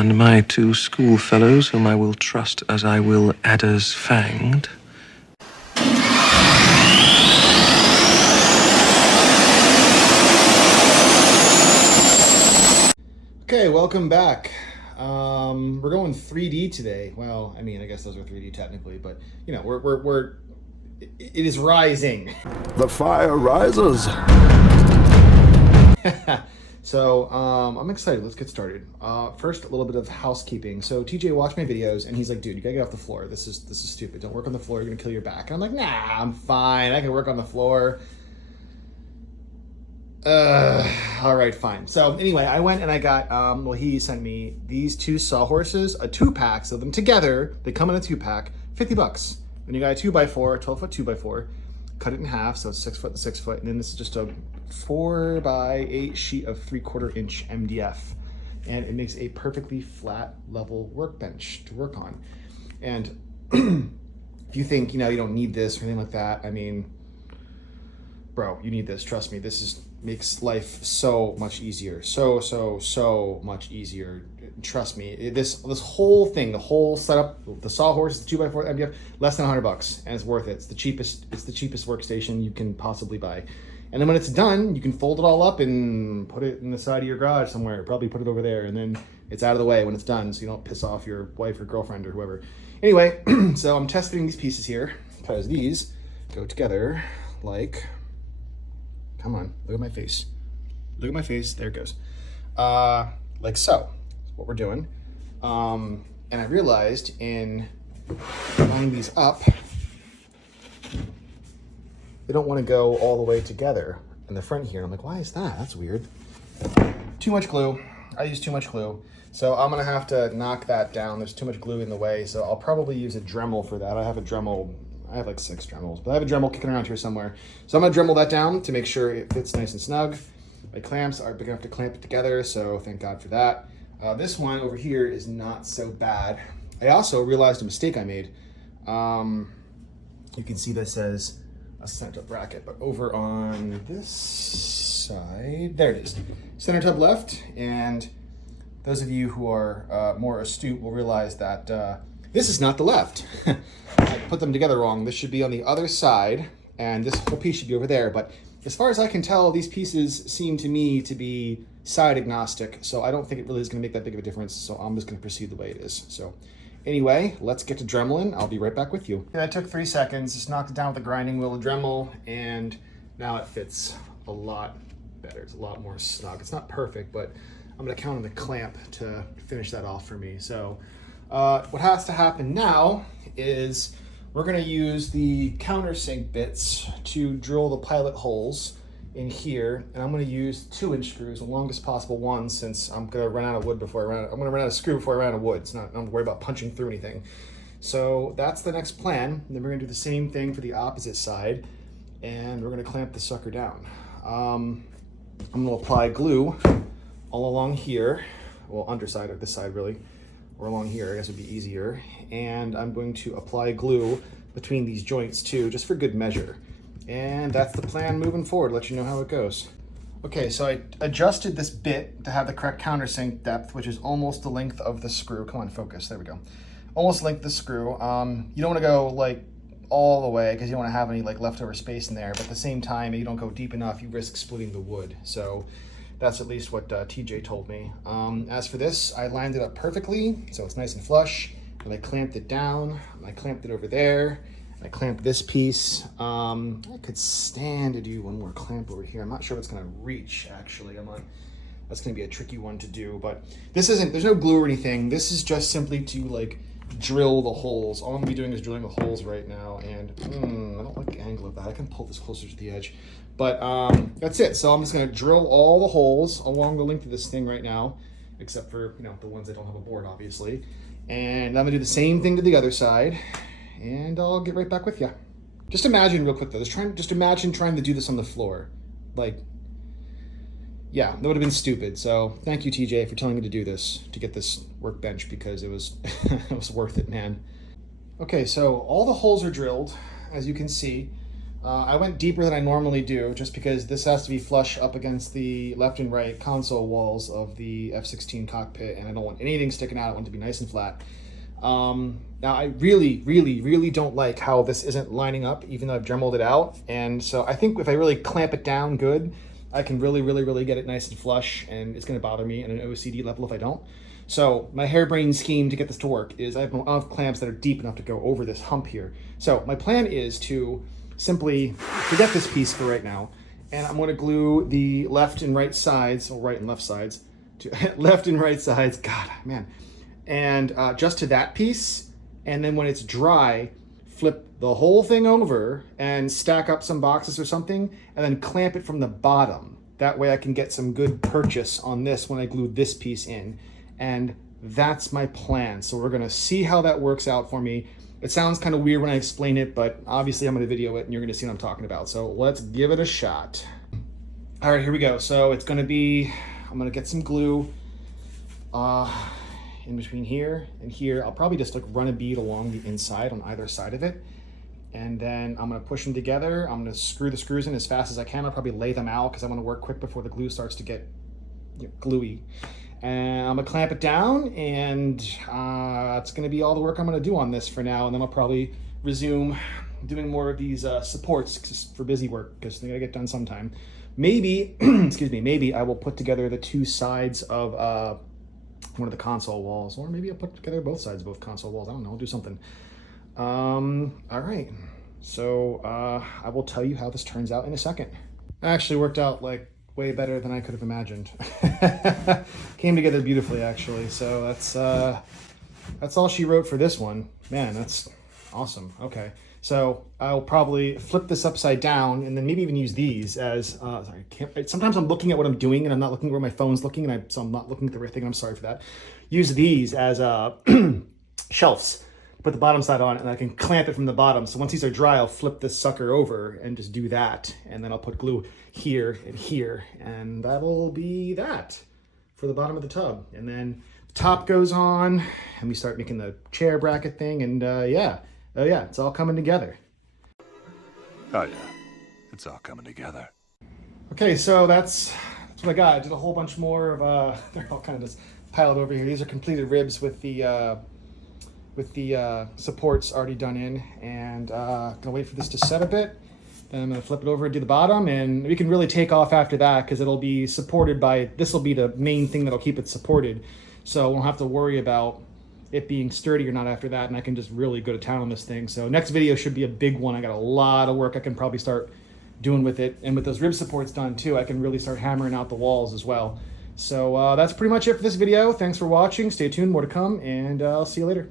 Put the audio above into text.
and my two schoolfellows, whom I will trust as I will adders fanged. Okay, welcome back. We're going 3D today. Well, I mean, I guess those are 3D technically, but you know, it is rising. The fire rises. So I'm excited. Let's get started. First, a little bit of housekeeping. So TJ watched my videos and he's like, dude, you gotta get off the floor. This is stupid. Don't work on the floor. You're gonna kill your back. And I'm like, nah, I'm fine. I can work on the floor. All right, fine. So anyway, I went and I got, well, he sent me these two sawhorses, a 2-pack. So them together, they come in a 2-pack, $50. And you got a 2x4, 12-foot 2x4, cut it in half. So it's 6 foot and 6 foot. And then this is just a 4x8 sheet of 3/4 inch MDF. And it makes a perfectly flat level workbench to work on. And if you think, you know, you don't need this or anything like that, I mean, bro, you need this. Trust me, this makes life so much easier. So much easier. Trust me. This whole thing, the whole setup, the sawhorse, the 2x4 MDF, less than $100, and it's worth it. It's the cheapest workstation you can possibly buy. And then when it's done, you can fold it all up and put it in the side of your garage somewhere. Probably put it over there, and then it's out of the way when it's done, so you don't piss off your wife or girlfriend or whoever. Anyway, so I'm testing these pieces here because these go together like. Come on, look at my face. Look at my face, there it goes. Like so, that's what we're doing. And I realized in lining these up, they don't want to go all the way together in the front here. I'm like, why is that? That's weird. Too much glue. I use too much glue. So I'm gonna have to knock that down. There's too much glue in the way, so I'll probably use a Dremel for that. I have a Dremel. I have like 6 Dremels, but I have a Dremel kicking around here somewhere. So I'm gonna Dremel that down to make sure it fits nice and snug. My clamps are big enough to clamp it together, so thank God for that. This one over here is not so bad. I also realized a mistake I made. You can see this as a center bracket, but over on this side, there it is. Center tub left, and those of you who are more astute will realize that this is not the left. I put them together wrong. This should be on the other side, and this whole piece should be over there. But as far as I can tell, these pieces seem to me to be side agnostic, so I don't think it really is going to make that big of a difference, so I'm just going to proceed the way it is. So anyway, let's get to Dremeling. I'll be right back with you. That took 3 seconds. Just knocked it down with the grinding wheel of Dremel, and now it fits a lot better. It's a lot more snug. It's not perfect, but I'm going to count on the clamp to finish that off for me. So what has to happen now is we're going to use the countersink bits to drill the pilot holes in here, and I'm going to use 2-inch screws, the longest possible ones, since I'm going to run out of wood before I'm going to run out of screw before I run out of wood. It's not, I don't worry about punching through anything. So that's the next plan. And then we're going to do the same thing for the opposite side, and we're going to clamp the sucker down. I'm going to apply glue all along here, well, underside of this side really, or along here, I guess would be easier. And I'm going to apply glue between these joints too, just for good measure. And that's the plan moving forward. Let you know how it goes. Okay, so I adjusted this bit to have the correct countersink depth, which is almost the length of the screw. Come on, focus, there we go. Almost the length of the screw. You don't wanna go like all the way because you don't wanna have any like leftover space in there, but at the same time, you don't go deep enough, you risk splitting the wood. So that's at least what TJ told me. As for this, I lined it up perfectly, so it's nice and flush, and I clamped it down, and I clamped it over there, and I clamped this piece. I could stand to do one more clamp over here. I'm not sure if it's gonna reach, actually. That's gonna be a tricky one to do, but there's no glue or anything. This is just simply to like drill the holes. All I'm gonna be doing is drilling the holes right now, and I don't like the angle of that. I can pull this closer to the edge. But that's it. So I'm just gonna drill all the holes along the length of this thing right now, except for, you know, the ones that don't have a board, obviously. And I'm gonna do the same thing to the other side, and I'll get right back with you. Just imagine real quick though, just imagine trying to do this on the floor. Like, yeah, that would have been stupid. So thank you, TJ, for telling me to do this, to get this workbench, because it was, it was worth it, man. Okay, so all the holes are drilled, as you can see. I went deeper than I normally do just because this has to be flush up against the left and right console walls of the F-16 cockpit, and I don't want anything sticking out. I want it to be nice and flat. Now I really don't like how this isn't lining up, even though I've dremeled it out. And so I think if I really clamp it down good, I can really get it nice and flush, and it's going to bother me at an OCD level if I don't. So my harebrained scheme to get this to work is I have enough clamps that are deep enough to go over this hump here. So my plan is to simply forget this piece for right now, and I'm going to glue the left and right sides, or right and left sides, to left and right sides, God, man, and just to that piece, and then when it's dry, flip the whole thing over and stack up some boxes or something, and then clamp it from the bottom. That way I can get some good purchase on this when I glue this piece in. And that's my plan. So we're gonna see how that works out for me. It sounds kind of weird when I explain it, but obviously I'm gonna video it and you're gonna see what I'm talking about. So let's give it a shot. All right, here we go. So it's gonna be, I'm gonna get some glue in between here and here. I'll probably just like run a bead along the inside on either side of it. And then I'm gonna push them together. I'm gonna screw the screws in as fast as I can. I'll probably lay them out because I wanna work quick before the glue starts to get gluey. And I'm gonna clamp it down, and it's gonna be all the work I'm gonna do on this for now, and then I'll probably resume doing more of these supports just for busy work, because they gotta get done sometime. Maybe, excuse me, maybe I will put together the two sides of one of the console walls, or maybe I'll put together both sides of both console walls. I don't know, I'll do something. All right, so I will tell you how this turns out in a second. It actually worked out like way better than I could have imagined. Came together beautifully, actually. So that's all she wrote for this one. Man, that's awesome. Okay, so I'll probably flip this upside down and then maybe even use these as sorry, sometimes I'm looking at what I'm doing and I'm not looking where my phone's looking, and so I'm not looking at the right thing. I'm sorry for that. Use these as shelves. Put the bottom side on, and I can clamp it from the bottom. So once these are dry, I'll flip this sucker over and just do that. And then I'll put glue here and here, and that'll be that for the bottom of the tub. And then the top goes on, and we start making the chair bracket thing, and yeah. Oh yeah, it's all coming together. Oh yeah, it's all coming together. Okay, so that's what I got. I did a whole bunch more of, they're all kind of just piled over here. These are completed ribs with the supports already done in, and gonna wait for this to set a bit. Then I'm gonna flip it over and do the bottom, and we can really take off after that because it'll be supported by, this will be the main thing that'll keep it supported. So I won't have to worry about it being sturdy or not after that, and I can just really go to town on this thing. So next video should be a big one. I got a lot of work I can probably start doing with it, and with those rib supports done too, I can really start hammering out the walls as well. So that's pretty much it for this video. Thanks for watching. Stay tuned, more to come, and I'll see you later.